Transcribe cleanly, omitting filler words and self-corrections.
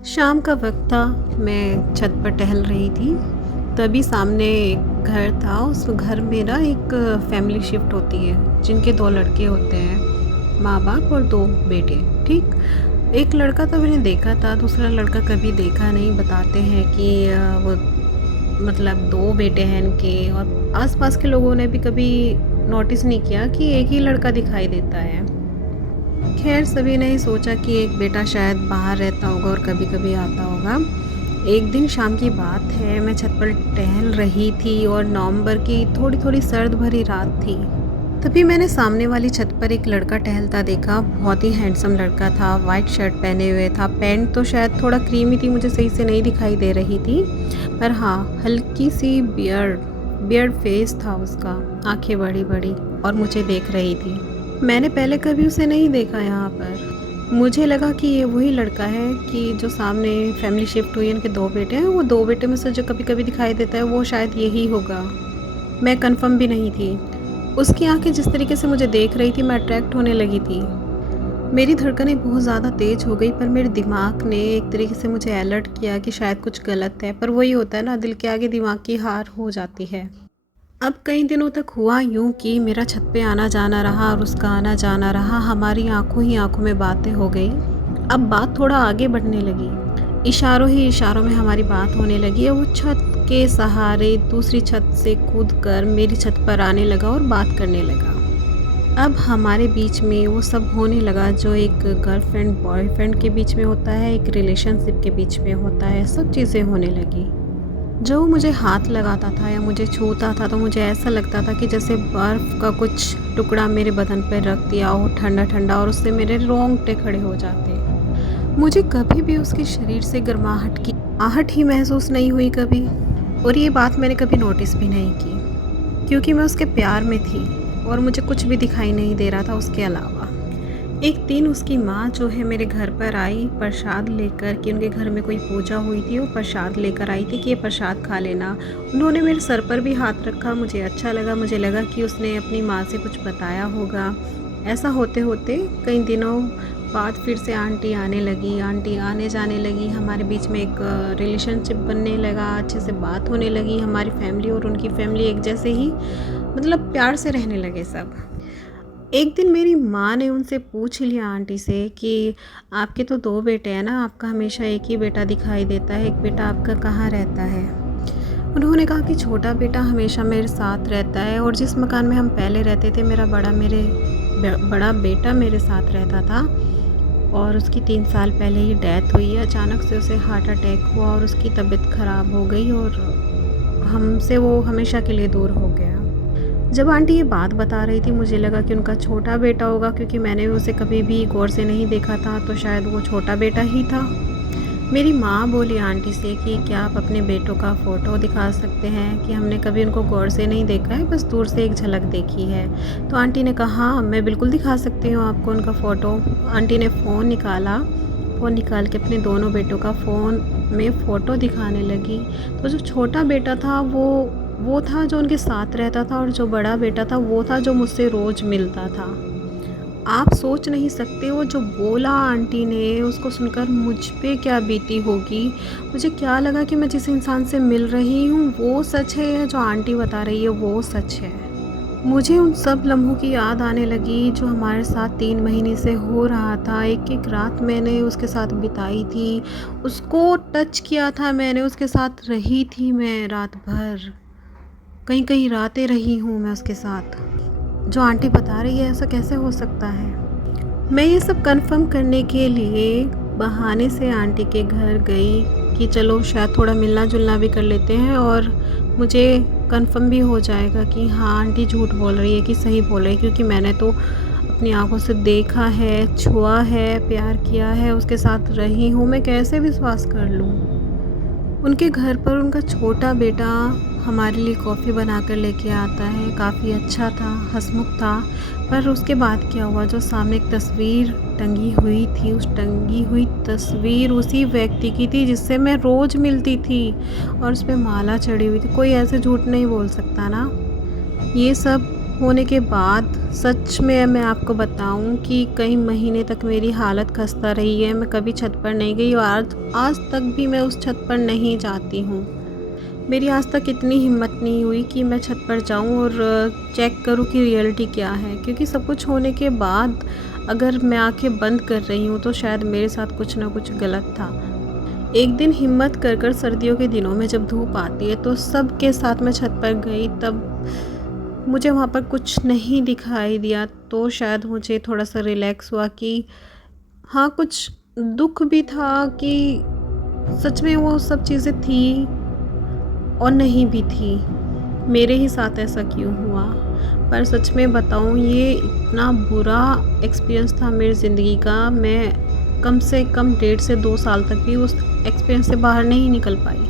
शाम का वक्त था। मैं छत पर टहल रही थी। तभी सामने एक घर था। उस घर में ना एक फैमिली शिफ्ट होती है जिनके 2 लड़के होते हैं, माँ बाप और 2 बेटे। ठीक, एक लड़का तो मैंने देखा था, दूसरा लड़का कभी देखा नहीं। बताते हैं कि वो मतलब 2 बेटे हैं इनके, और आसपास के लोगों ने भी कभी नोटिस नहीं किया कि एक ही लड़का दिखाई देता है। खैर, सभी ने ही सोचा कि एक बेटा शायद बाहर रहता होगा और कभी कभी आता होगा। एक दिन शाम की बात है, मैं छत पर टहल रही थी और नवंबर की थोड़ी थोड़ी सर्द भरी रात थी। तभी मैंने सामने वाली छत पर एक लड़का टहलता देखा। बहुत ही हैंडसम लड़का था, वाइट शर्ट पहने हुए था। पैंट तो शायद थोड़ा क्रीमी थी, मुझे सही से नहीं दिखाई दे रही थी, पर हाँ, हल्की सी बियर्ड बियर्ड फेस था उसका। आंखें बड़ी बड़ी और मुझे देख रही थी। मैंने पहले कभी उसे नहीं देखा यहाँ पर। मुझे लगा कि ये वही लड़का है कि जो सामने फैमिली शिफ्ट हुई है, इनके 2 बेटे हैं। वो 2 बेटे में से जो कभी कभी दिखाई देता है वो शायद यही होगा। मैं कंफर्म भी नहीं थी। उसकी आंखें जिस तरीके से मुझे देख रही थी, मैं अट्रैक्ट होने लगी थी। मेरी धड़कनें बहुत ज़्यादा तेज़ हो गई, पर मेरे दिमाग ने एक तरीके से मुझे अलर्ट किया कि शायद कुछ गलत है। पर वही होता है ना, दिल के आगे दिमाग की हार हो जाती है। अब कई दिनों तक हुआ यूं कि मेरा छत पे आना जाना रहा और उसका आना जाना रहा। हमारी आंखों ही आंखों में बातें हो गई। अब बात थोड़ा आगे बढ़ने लगी। इशारों ही इशारों में हमारी बात होने लगी और वो छत के सहारे दूसरी छत से कूद कर मेरी छत पर आने लगा और बात करने लगा। अब हमारे बीच में वो सब होने लगा जो एक गर्लफ्रेंड बॉयफ्रेंड के बीच में होता है, एक रिलेशनशिप के बीच में होता है। सब चीज़ें होने लगी। जो मुझे हाथ लगाता था या मुझे छूता था तो मुझे ऐसा लगता था कि जैसे बर्फ़ का कुछ टुकड़ा मेरे बदन पर रख दिया हो, ठंडा ठंडा, और उससे मेरे रोंगटे खड़े हो जाते। मुझे कभी भी उसके शरीर से गर्माहट की आहट ही महसूस नहीं हुई कभी। और ये बात मैंने कभी नोटिस भी नहीं की, क्योंकि मैं उसके प्यार में थी और मुझे कुछ भी दिखाई नहीं दे रहा था उसके अलावा। एक दिन उसकी माँ जो है मेरे घर पर आई प्रसाद लेकर, कि उनके घर में कोई पूजा हुई थी। वो प्रसाद लेकर आई थी कि ये प्रसाद खा लेना। उन्होंने मेरे सर पर भी हाथ रखा। मुझे अच्छा लगा, मुझे लगा कि उसने अपनी माँ से कुछ बताया होगा। ऐसा होते होते कई दिनों बाद फिर से आंटी आने लगी, आंटी आने जाने लगी। हमारे बीच में एक रिलेशनशिप बनने लगा, अच्छे से बात होने लगी। हमारी फैमिली और उनकी फैमिली एक जैसे ही, मतलब प्यार से रहने लगे सब। एक दिन मेरी माँ ने उनसे पूछ लिया, आंटी से, कि आपके तो 2 बेटे हैं ना, आपका हमेशा एक ही बेटा दिखाई देता है, एक बेटा आपका कहाँ रहता है? उन्होंने कहा कि छोटा बेटा हमेशा मेरे साथ रहता है, और जिस मकान में हम पहले रहते थे, बड़ा बेटा मेरे साथ रहता था। और उसकी 3 साल पहले ही डेथ हुई है। अचानक से उसे हार्ट अटैक हुआ और उसकी तबीयत ख़राब हो गई और हमसे वो हमेशा के लिए दूर हो गया। जब आंटी ये बात बता रही थी, मुझे लगा कि उनका छोटा बेटा होगा, क्योंकि मैंने उसे कभी भी गौर से नहीं देखा था, तो शायद वो छोटा बेटा ही था। मेरी माँ बोली आंटी से कि क्या आप अपने बेटों का फ़ोटो दिखा सकते हैं, कि हमने कभी उनको गौर से नहीं देखा है, बस दूर से एक झलक देखी है। तो आंटी ने कहा, हाँ, मैं बिल्कुल दिखा सकती हूँ आपको उनका फ़ोटो। आंटी ने फ़ोन निकाल के अपने दोनों बेटों का फ़ोन में फ़ोटो दिखाने लगी। तो जो छोटा बेटा था वो था जो उनके साथ रहता था, और जो बड़ा बेटा था वो था जो मुझसे रोज़ मिलता था। आप सोच नहीं सकते, वो जो बोला आंटी ने, उसको सुनकर मुझ पे क्या बीती होगी। मुझे क्या लगा कि मैं जिस इंसान से मिल रही हूँ वो सच है, या जो आंटी बता रही है वो सच है। मुझे उन सब लम्हों की याद आने लगी जो हमारे साथ 3 महीने से हो रहा था। एक एक रात मैंने उसके साथ बिताई थी, उसको टच किया था मैंने, उसके साथ रही थी मैं रात भर। कई कई रातें रही हूँ मैं उसके साथ। जो आंटी बता रही है, ऐसा कैसे हो सकता है? मैं ये सब कंफर्म करने के लिए बहाने से आंटी के घर गई कि चलो शायद थोड़ा मिलना जुलना भी कर लेते हैं, और मुझे कंफर्म भी हो जाएगा कि हाँ, आंटी झूठ बोल रही है कि सही बोल रही है, क्योंकि मैंने तो अपनी आंखों से देखा है, छुआ है, प्यार किया है, उसके साथ रही हूँ। मैं कैसे विश्वास कर लूँ? उनके घर पर उनका छोटा बेटा हमारे लिए कॉफ़ी बना कर लेके आता है। काफ़ी अच्छा था, हंसमुख था। पर उसके बाद क्या हुआ, जो सामने एक तस्वीर टंगी हुई थी, उस टंगी हुई तस्वीर उसी व्यक्ति की थी जिससे मैं रोज़ मिलती थी, और उस पे माला चढ़ी हुई थी। कोई ऐसे झूठ नहीं बोल सकता ना। ये सब होने के बाद सच में मैं आपको बताऊं कि कई महीने तक मेरी हालत खस्ता रही है। मैं कभी छत पर नहीं गई और आज आज तक भी मैं उस छत पर नहीं जाती हूँ। मेरी आज तक इतनी हिम्मत नहीं हुई कि मैं छत पर जाऊं और चेक करूं कि रियलिटी क्या है, क्योंकि सब कुछ होने के बाद अगर मैं आंखें बंद कर रही हूँ तो शायद मेरे साथ कुछ ना कुछ गलत था। एक दिन हिम्मत कर सर्दियों के दिनों में जब धूप आती है तो सबके साथ मैं छत पर गई, तब मुझे वहाँ पर कुछ नहीं दिखाई दिया। तो शायद मुझे थोड़ा सा रिलैक्स हुआ कि हाँ, कुछ दुख भी था कि सच में वो सब चीज़ें थी और नहीं भी थी। मेरे ही साथ ऐसा क्यों हुआ? पर सच में बताऊँ, ये इतना बुरा एक्सपीरियंस था मेरी ज़िंदगी का। मैं कम से कम 1.5 से 2 साल तक भी उस एक्सपीरियंस से बाहर नहीं निकल पाई।